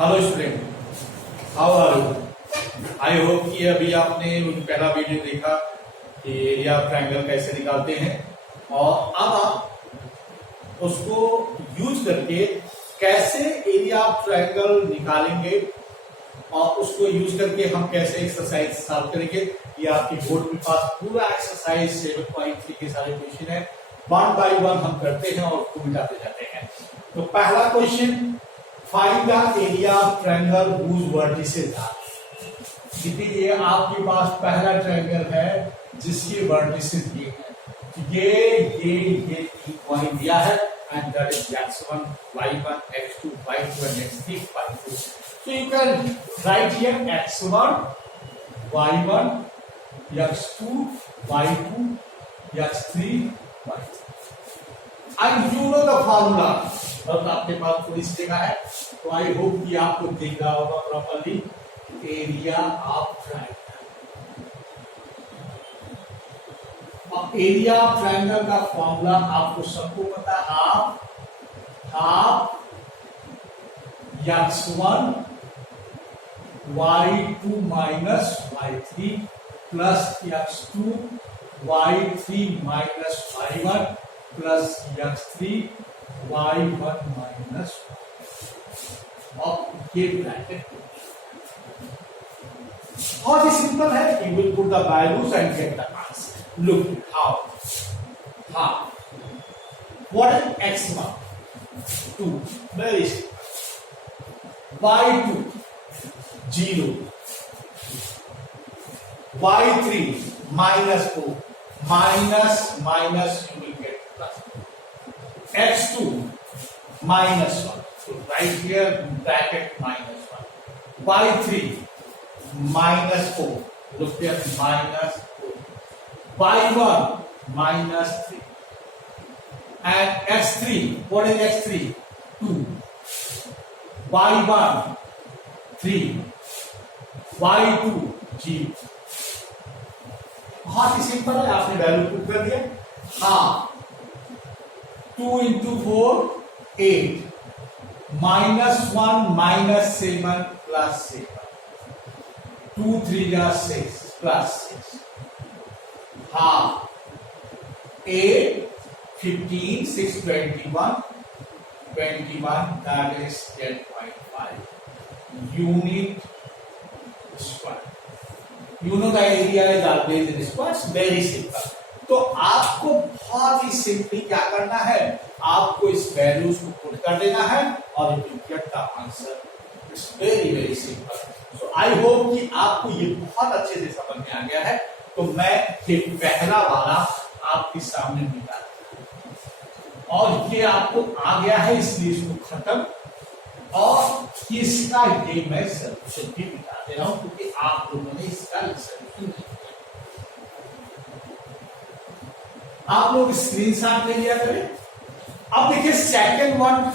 Hello student, how are you? I hope कि अभी आपने पहला वीडियो देखा कि एरिया ऑफ ट्रायंगल कैसे निकालते हैं और अब आप उसको यूज करके कैसे एरिया ऑफ ट्रायंगल निकालेंगे और उसको यूज करके हम कैसे एक्सरसाइज सॉल्व करेंगे। ये आपकी बोर्ड के पास पूरा एक्सरसाइज 7.3 के सारे क्वेश्चन है, वन बाय वन हम करते हैं और उसको मिटाते जाते हैं। तो पहला question, find the area of triangle whose vertices are. ये आपके पास पहला ट्रायंगल है जिसके वर्टिसेस ये हैं। ये तीन पॉइंट दिया है and that is x1, y1, x2, y2 and x3, y2. So you can write here x1, y1, x2, y2, x3, y3. And you know the formula. अब आपके पास थोड़ी सी जगह है तो आई होप कि आपको दिख रहा होगा प्रॉपरली एरिया ऑफ ट्रायंगल। अब एरिया ऑफ ट्रायंगल का फॉर्मूला आपको सबको पता है, half x1 y2 minus y3 plus x2 y3 minus y1 plus x3 y1 minus और ये ब्रैकेट बहुत ही सिंपल है। You will put the values and get the answer. Look how what is x1 2 very y2 0 y3 minus 4 minus you will get plus x2 minus 1. So right here bracket minus 1. y3 minus 4. Look there minus 4. y1 minus 3. And x3. What is x3? 2. y1 3. y2 0. बहुत ही simple है, आपने value put कर दिया। हाँ 2 into 4 8 minus 1 minus 7 plus 7 2 3 6 plus 6 half 8 15 6 21 that is 10.5 unit square. You know the area is always in squares. Very simple. तो आपको बहुत ही simply क्या करना है, आपको इस वैल्यूज को पुट कर देना है और you will get the answer. It's very simple. So I hope कि आपको ये बहुत अच्छे से समझ में आ गया है। तो मैं ये पहला वाला आपके सामने मिटा दिया और ये आपको आ गया है, इसलिए इसको खत्म और इसका ये मैं सोल्यूशन भी मिटा दे रहा हूं क्योंकि आप लोगों ने इसका सोल्यूशन नहीं। आप लोग स्क्रीनशॉट ले लिया करें। अब देखिए सेकंड वन,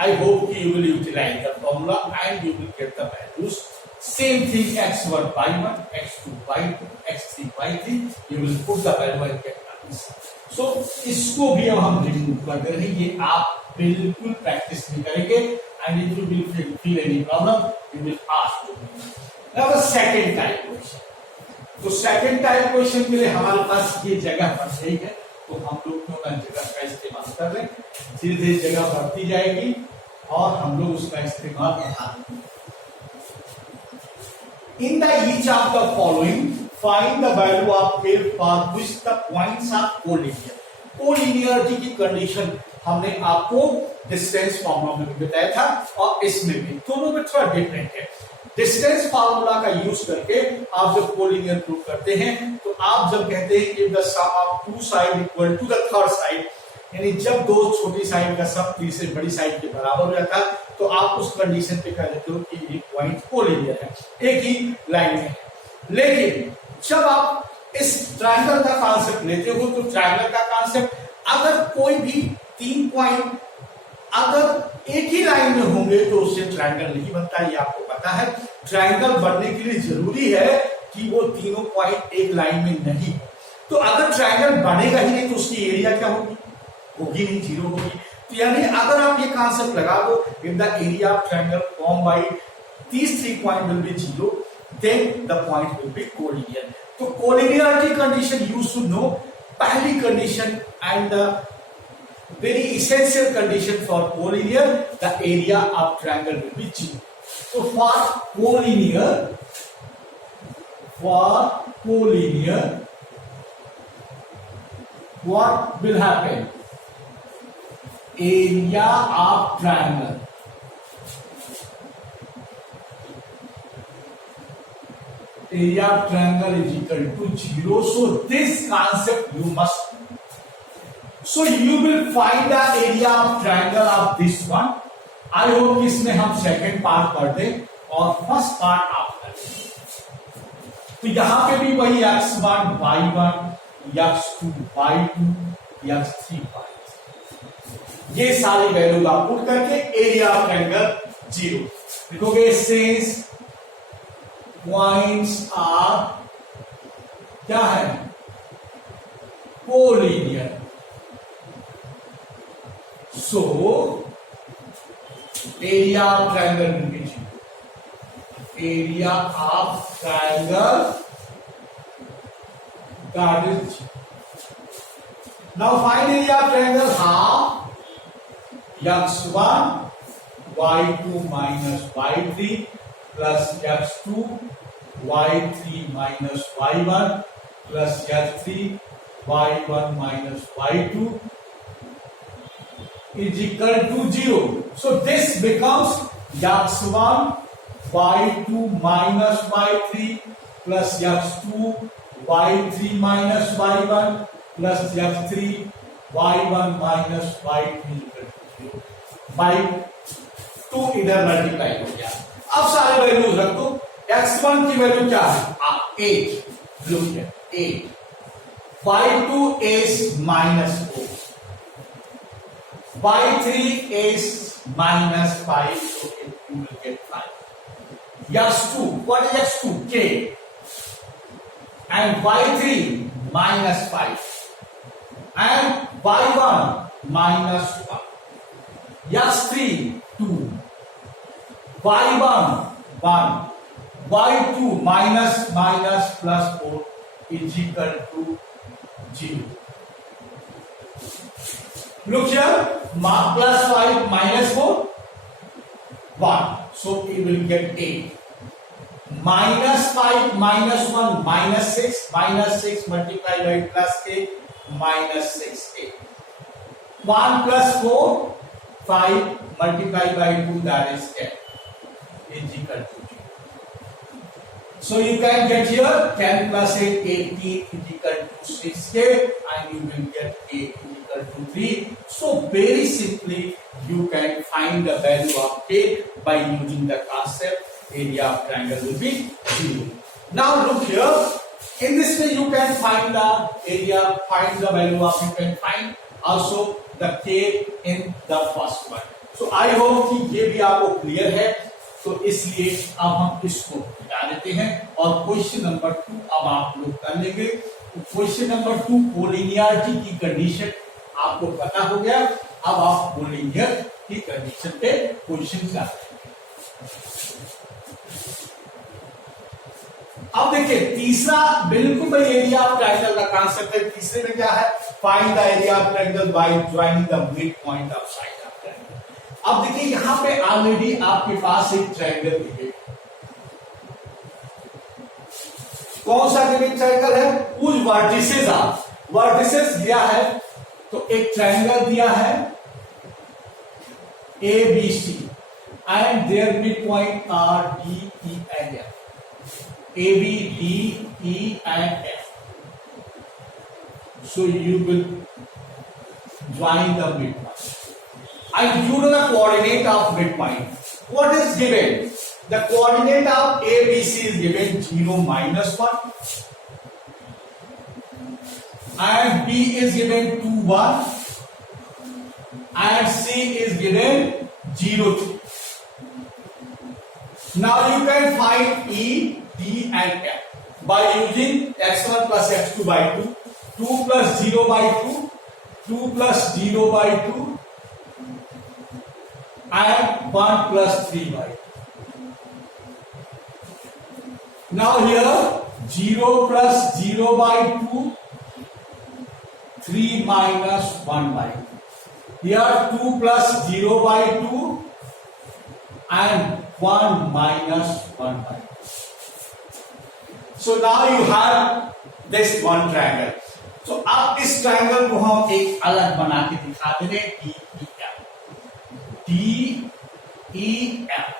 आई होप कि you will utilize the formula and you will get the values. Same thing x1 y1, x2 y2, x3 y3, you will put the value and get the answer. So इसको भी अब हम remove कर दे रहे हैं। ये आप बिल्कुल प्रैक्टिस नहीं करेंगे and if you will feel any problem you will ask to me. Now the second type question. तो सेकंड टाइप क्वेश्चन के लिए हमारे पास ये जगह पर सही है, तो हम लोग क्यों ना जगह का इस्तेमाल कर लें। धीरे धीरे जगह बढ़ती जाएगी और हम लोग उसका इस्तेमाल बढ़ा देंगे। In the each of the following find the value of field for which the points are collinear. Collinearity की कंडीशन हमने आपको डिस्टेंस फॉर्मूला में भी बताया था और इसमें भी, दोनों में थोड़ा डिफरेंट है। डिस्टेंस फार्मूला का यूज करके आप जब कोलिनियर प्रूव करते हैं तो आप जब कहते हैं कि the sum of two side equal to the third side, यानी जब दो छोटी साइड का सम तीसरे बड़ी साइड के बराबर हो जाता है तो आप उस कंडीशन पे कह देते हो कि ये पॉइंट कोलिनियर है, एक ही लाइन में है। लेकिन जब आप इस ट्रायंगल का कॉन्सेप्ट लेते हो तो ट्रायंगल का कॉन्सेप्ट, अगर कोई भी तीन पॉइंट अगर एक ही लाइन में होंगे तो उससे ट्रायंगल नहीं बनता, ये आपको पता है। ट्रायंगल बनने के लिए जरूरी है कि वो तीनों पॉइंट एक लाइन में नहीं। तो अगर ट्रायंगल बनेगा ही नहीं तो उसकी एरिया क्या होगी? होगी नहीं, जीरो होगी। तो यानी अगर आप ये कॉन्सेप्ट लगा दो, if the area of triangle form by these 3 points will be 0, then the point will be collinear. तो collinearity condition you should know. पहली condition and the very essential condition for collinear, the area of triangle will be 0. So for collinear, what will happen? Area of triangle is equal to 0. So this concept you must. So you will find the area of triangle of this one. I hope इसमें हम second part कर दें और first part आप कर दें. तो यहां पे भी वही x1, y1, x2, y2, x3, y3 ये सारी वैल्यू आप पुट करके एरिया ऑफ ट्रायंगल 0 लिखोगे. सिंस पॉइंट्स आर क्या है? Collinear. So, area of triangle will be 0. Area of triangle, that is 0. Now find area of triangle. Half x1 y2 minus y3 plus x2 y3 minus y1 plus x3 y1 minus y2 is equal to 0. So this becomes x1 y2 minus y3 plus x2 y3 minus y1 plus x3 y1 minus y2 equal to 0. by 2 इधर multiply हो गया. अब सारे values रख दो. x1 की value क्या है? 8. Look here 8. y2 is minus 4. y3 is minus 5, so you will get 5. x2, what is x2? K. And y3 minus 5. And y1 minus 1. x3 2. y1 1. y2 minus plus 4 is equal to 0. Look here, plus 5 minus 4, 1. So we will get 8. Minus 5 minus 1 minus 6. Minus 6 multiplied by plus 8 minus 6 8. 1 plus 4 5 multiplied by 2, that is 10 is equal to 0. So you can get here 10 plus 8 18 is equal to 6k and you will get 8 is equal to 3. So very simply you can find the value of k by using the concept area of triangle will be 0. Now look here, in this way you can find the area, find the value of, you can find also the k in the first one. So I hope कि ये भी आपको clear है. तो इसलिए अब हम इसको हटा देते हैं और क्वेश्चन नंबर 2 अब आप लोग कर लेंगे. क्वेश्चन नंबर 2 कोलिनियरिटी की कंडीशन आपको पता हो गया. अब आप कोलिनियर की कंडीशन पे क्वेश्चन कर रहे हैं. अब देखिए तीसरा बिल्कुल भाई एरिया ऑफ ट्रायंगल का कांसेप्ट है. तीसरे में क्या है? Find the area of triangle by joining the mid point of side of triangle. अब देखिए यहां पे ऑलरेडी आपके पास एक ट्रायंगल है. कौन सा गिवन ट्रायंगल है? कुछ वर्टिसेस आप वर्टिसेस दिया है. तो एक ट्रायंगल दिया है A B C and their mid point are D E and F. A, B, D, E and F. So you will join the midpoint. And you know the coordinate of midpoint. What is given? The coordinate of A, B, C is given 0, -1. And B is given 2, 1. And C is given 0, 3. Now you can find E, D and F by using x1 plus x2 by 2, 2 plus 0 by 2, 2 plus 0 by 2, and 1 plus 3y. Now here 0 plus 0 by 2, 3 minus 1 by 2. Here 2 plus 0 by 2 and 1 minus 1 by 2. So now you have this one triangle. So अब इस triangle को हम एक अलग बना के दिखा देंगे DEF.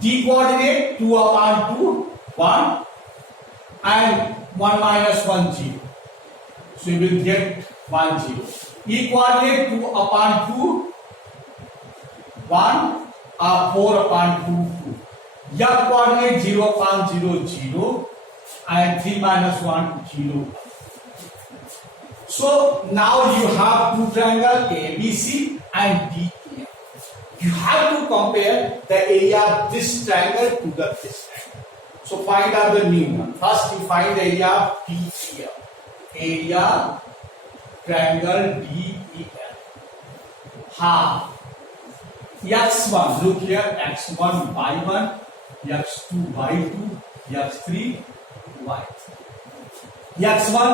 D coordinate 2 upon 2 1 and 1 minus 1 0. So you will get 1 0. E coordinate 2 upon 2 1 4 upon 2 2. F coordinate 0 upon 0 0 and 3 minus 1 0. So now you have two triangle ABC and DEF. You have to compare the area of this triangle to this triangle. So find out the new one. First you find the area of DEF. Area triangle DEF. Half x1. Look here, x1 y1, x2 y2, x3 y3. x1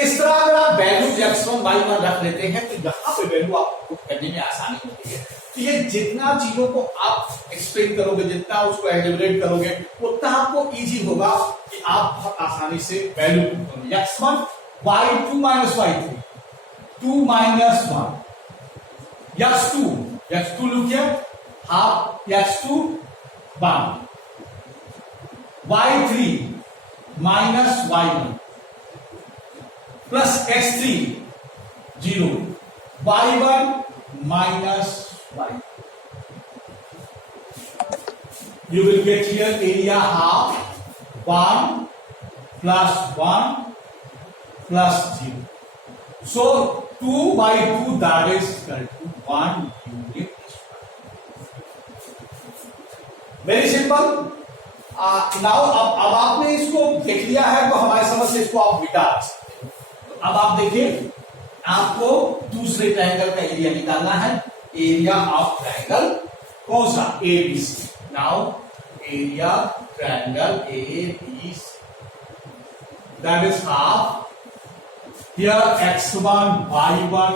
इस तरह अगर आप value x1 y1 रख लेते हैं तो यहां पे वैल्यू आपको करने में आसानी होती है। तो ये जितना चीजों को आप एक्सप्लेन करोगे, जितना उसको एलिब्रेट करोगे, उतना आपको इजी होगा कि आप बहुत आसानी से वैल्यू पुट करोगे। x1 y2 minus y3 2 minus 1 x2 look here half x2 1 y3 minus y1 plus x3 0 y1 minus y. You will get here area half 1 plus 1 plus 0. So 2 by 2 that is equal to 1 unit square. Very simple. Now अब आपने इसको देख लिया है तो हमारी समझ से इसको आप मिटा सकते हैं। तो अब आप देखिए, आपको दूसरे ट्रायंगल का एरिया निकालना है। एरिया ऑफ ट्रायंगल कौन सा? ABC. Now area triangle ABC, that is half here x1 y1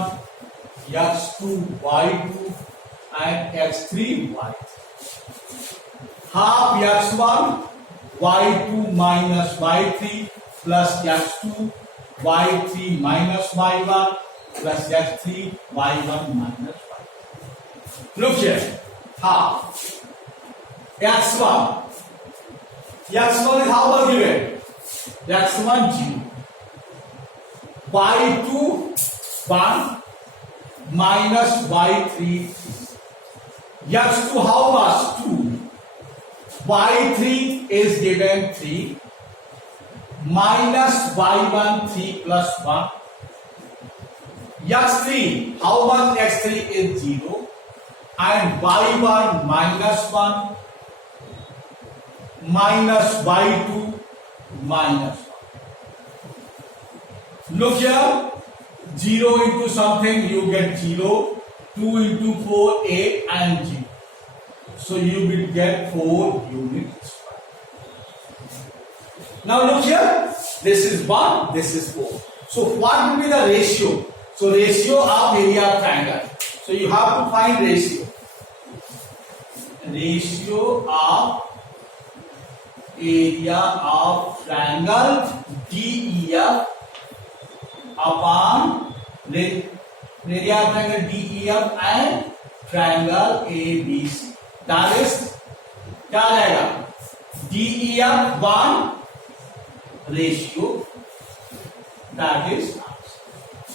x2 y2 and x3 y3. Half x1 y2 minus y3 plus x2 y3 minus y1 plus x3 y1 minus y. Look here, half x1 is how much given? x1 0 y2 1 minus y3 x2 how much? 2 y3 is given 3 minus y1 3 plus 1 x3 how much? x3 is 0 and y1 minus 1 minus y2 minus 1. Look here, 0 into something you get 0, 2 into 4 8 and 0. So you will get 4 units. Now look here, this is 1, this is 4. So what will be the ratio? So ratio of area of triangle. So you have to find ratio. Ratio of area of triangle DEF upon area of triangle DEF and triangle ABC. That is क्या रहेगा? DEF 1 ratio, that is.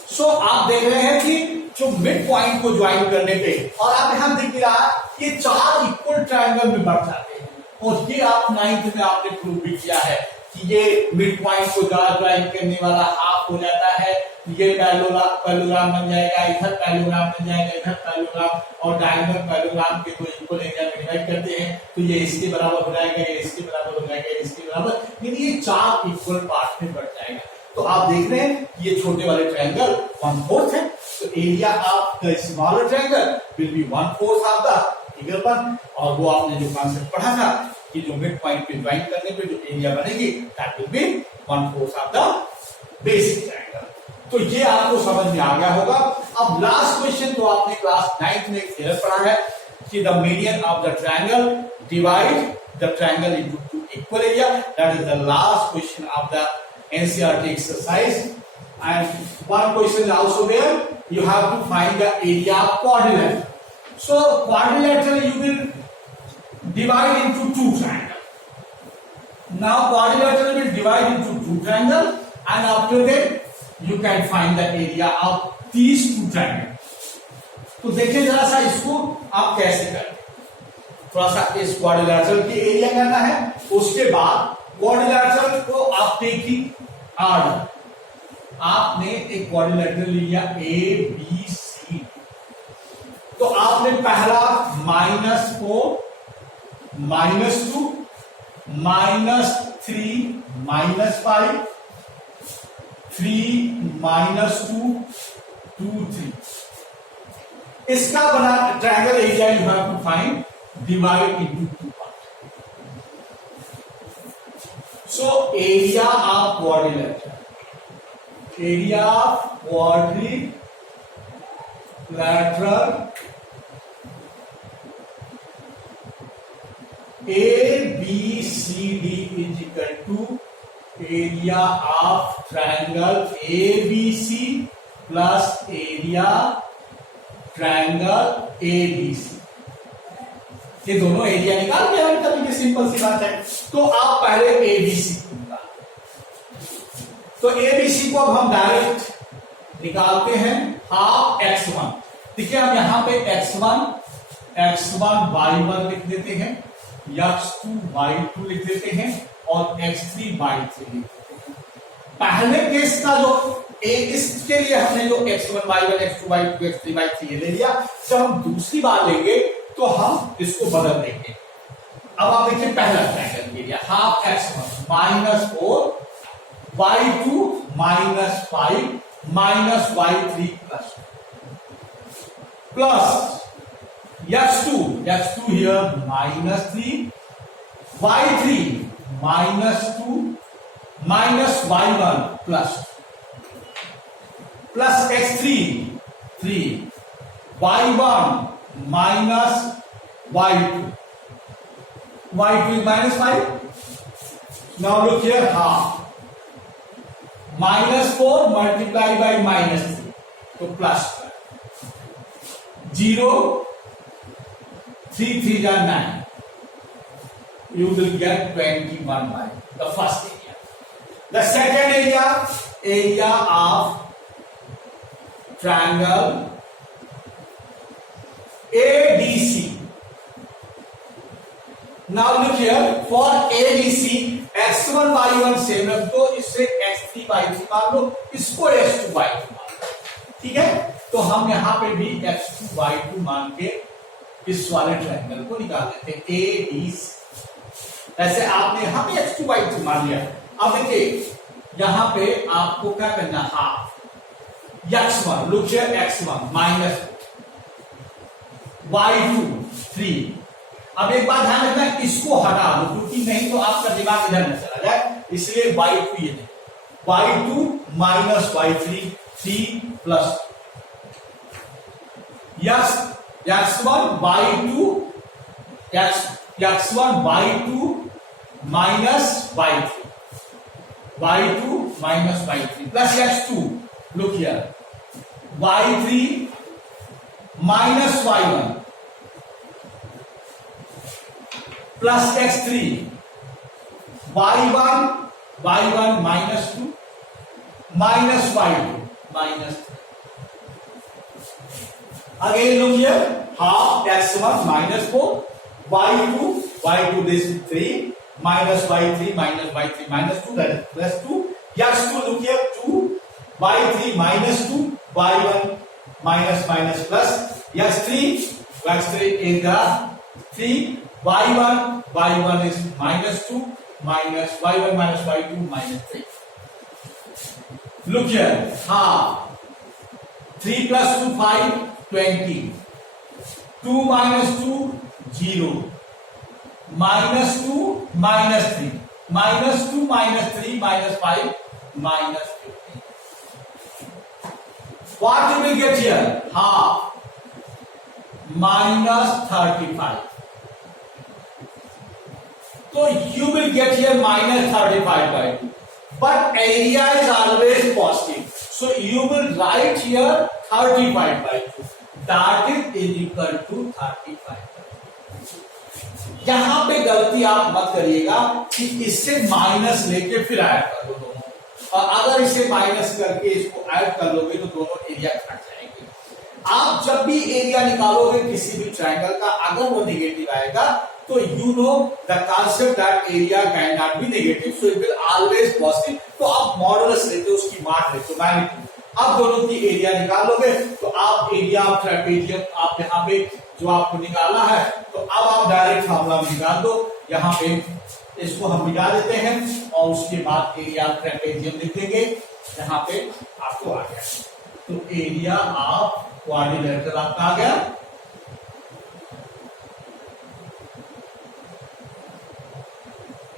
So आप देख रहे हैं कि जो mid point को join करने पे, और आप यहां देख रहा है ये चार इक्वल ट्रायंगल में बढ़ जाते हैं, और ये आप 9th में आपने प्रूव भी किया है कि ये मिड पॉइंट को ज्वाइन करने वाला हाफ हो जाता है, ये पैरेललोग्राम बन जाएगा, इधर पैरेललोग्राम बन जाएगा, इधर पैरेललोग्राम, और डायगोनल पैरेललोग्राम के दो इक्वल एरिया में डिवाइड करते हैं तो ये इसके बराबर हो जाएगा, ये इसके बराबर हो जाएगा, इसके बराबर, यानी ये चार इक्वल पार्ट में बढ़ जाएगा। तो आप देख रहे हैं ये छोटे वाले ट्रायंगल 1/4 है, So area of the smaller triangle will be 1/4 of the bigger one. और वो आपने जो कॉन्सेप्ट पढ़ा था कि जो मिड पॉइंट पे ज्वाइन करने पे जो एरिया बनेगी that will be 1/4 of the basic triangle. तो ये आपको समझ में आ गया होगा. अब लास्ट क्वेश्चन तो आपने क्लास 9th में थ्योरम पढ़ा है कि the median of the triangle divide the triangle into two equal area. That is the last question of the NCERT exercise. And one question is also there. You have to find the area of quadrilateral. So quadrilateral you will divide into two triangles. Now quadrilateral will divide into two triangles, and after that you can find the area of these two triangles. तो देखिए जरा सा इसको आप कैसे करें. थोड़ा सा इस क्वाड्रिलेटरल की एरिया करना है. उसके बाद क्वाड्रिलेटरल को आप देखिए आर. आपने एक क्वाड्रिलेटरल लिया ए बी सी. तो आपने पहला -4 -2 -3 -5 3 -2 2 3 इसका बना triangle area you have to find. Divide into two part. So area of quadrilateral, area of quadrilateral ABCD is equal to area of triangle ABC plus area triangle ABC. ये दोनों area निकाल के हल करेंगे. सिंपल सी बात है. तो आप पहले ABC निकाल. तो ABC को अब हम डायरेक्ट निकालते हैं. Half x1. देखिए हम यहां पे x1 y1 लिख देते हैं, x2 y2 लिख देते हैं और x3 y3 लिख देते हैं. पहले केस का जो इसके लिए हमने जो x1 y1 x2 y2 x3 y3 ले लिया. जब हम दूसरी बार लेंगे तो हम इसको बदल देंगे. अब आप देखिए पहला triangle area half x1 -4 y2 -5 -y3 plus x2 here -3 y3 -2 -y1 plus x3 3 y1 -y2 is -5. now look here half -4 multiplied by -3 तो plus 0 3 3 are 9. You will get 21 by the first area. The second area of triangle ADC. Now look here for ADC x1 y1 same रख दो, इससे x3 y3 मान लो, इसको x2 y2 मान लो. ठीक है. तो हम यहां पे भी x2 y2 मान के इस वाले ट्रायंगल को निकाल देते हैं ADC. ऐसे आपने यहां पे x2 y2 मान लिया. अब देखिए यहां पे आपको क्या करना, half x1 look here x1 -y2 3. अब एक बात ध्यान रखना, इसको हटा दो क्योंकि नहीं तो आपका दिमाग इधर न चला जाए, इसलिए y2 ये नहीं, y2 -y3 3 plus x1 y2 minus y3 plus x2 look here y3 minus y1 plus x3 y1 minus 2 minus y2 minus 3. Again look here half x1 minus 4 y2 this is 3 minus y3 minus 2 that is plus 2 x2 look here 2 y3 minus 2 y1 minus plus x3 is the 3 y1 is minus 2 minus y1 minus y2 minus 3. Look here half 3 plus 2 5 20, 2 minus 2 0, minus 2 minus 3, minus 2 minus 3 minus 5 minus 15. What do we get here? Half minus 35. So you will get here minus 35 by 2. But area is always positive. So you will write here 35 by 2. That is equal to 35 by 2. यहां पे गलती आप मत करिएगा कि इससे minus लेके फिर ऐड कर दो दोनों, और अगर इसे माइनस करके इसको ऐड कर लोगे तो दोनों एरिया कट जाएंगे। आप जब भी एरिया निकालोगे किसी भी ट्रायंगल का, अगर वो नेगेटिव आएगा तो you know the concept that area cannot be negative, so it will always positive. तो आप मॉडुलस लेते हो, उसकी मान लेते हो, मैग्नीट्यूड। अब दोनों की एरिया निकाल लोगे तो आप एरिया ऑफ ट्रेपेजियम आप यहाँ पे जो आपको निकालना है, तो अब आप डायरेक्ट फार्मूला में निकाल दो। यहाँ पे इसको हम मिटा देते हैं और उसके बाद एरिया ऑफ ट्रेपेजियम लिख देंगे। यहाँ पे आपको आ गया, तो एरिया ऑफ क्वाड्रिलेटरल आपका आ गया।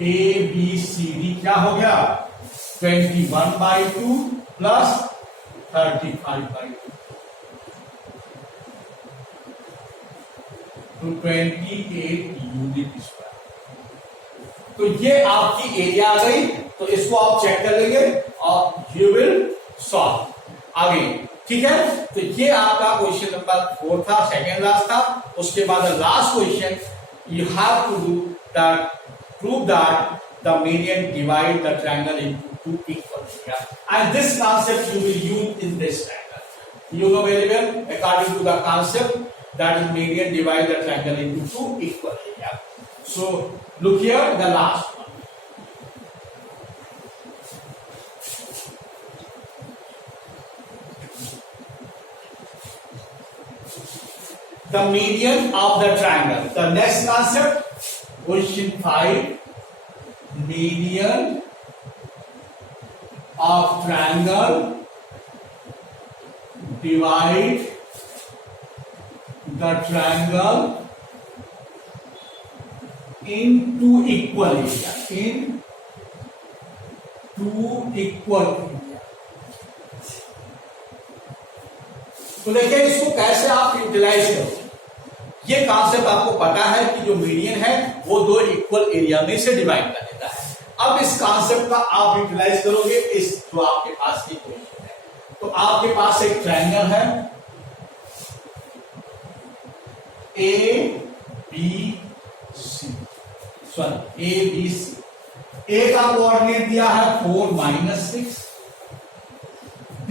ए बी सी डी क्या हो गया? 21/2 प्लस 35/2, तो 28 यूनिट स्क्वायर। तो ये आपकी एरिया आ गई। तो इसको आप चेक कर लेंगे और यू विल सॉल्व आगे, ठीक है। तो ये आपका क्वेश्चन नंबर 4 था, सेकेंड लास्ट था। उसके बाद last question, you have to do that, prove that the median divide the triangle into 2 equal areas, and this concept you will use in this triangle. You know very well, according to the concept that is median divide the triangle into 2 equal areas. So look here, the last one. The median of the triangle. The next concept, question 5, median of triangle divide the triangle into equal area, in 2 equal area. तो देखिए इसको कैसे आप utilise करोगे। ये concept आपको पता है कि जो मीडियन है वो 2 इक्वल एरिया में से डिवाइड कर देता है। अब इस कॉन्सेप्ट का आप यूटिलाइज करोगे इस जो आपके पास की क्वेश्चन है। तो आपके पास एक ट्रायंगल है A B C, sorry A B C. A का कोऑर्डिनेट दिया है 4 - 6,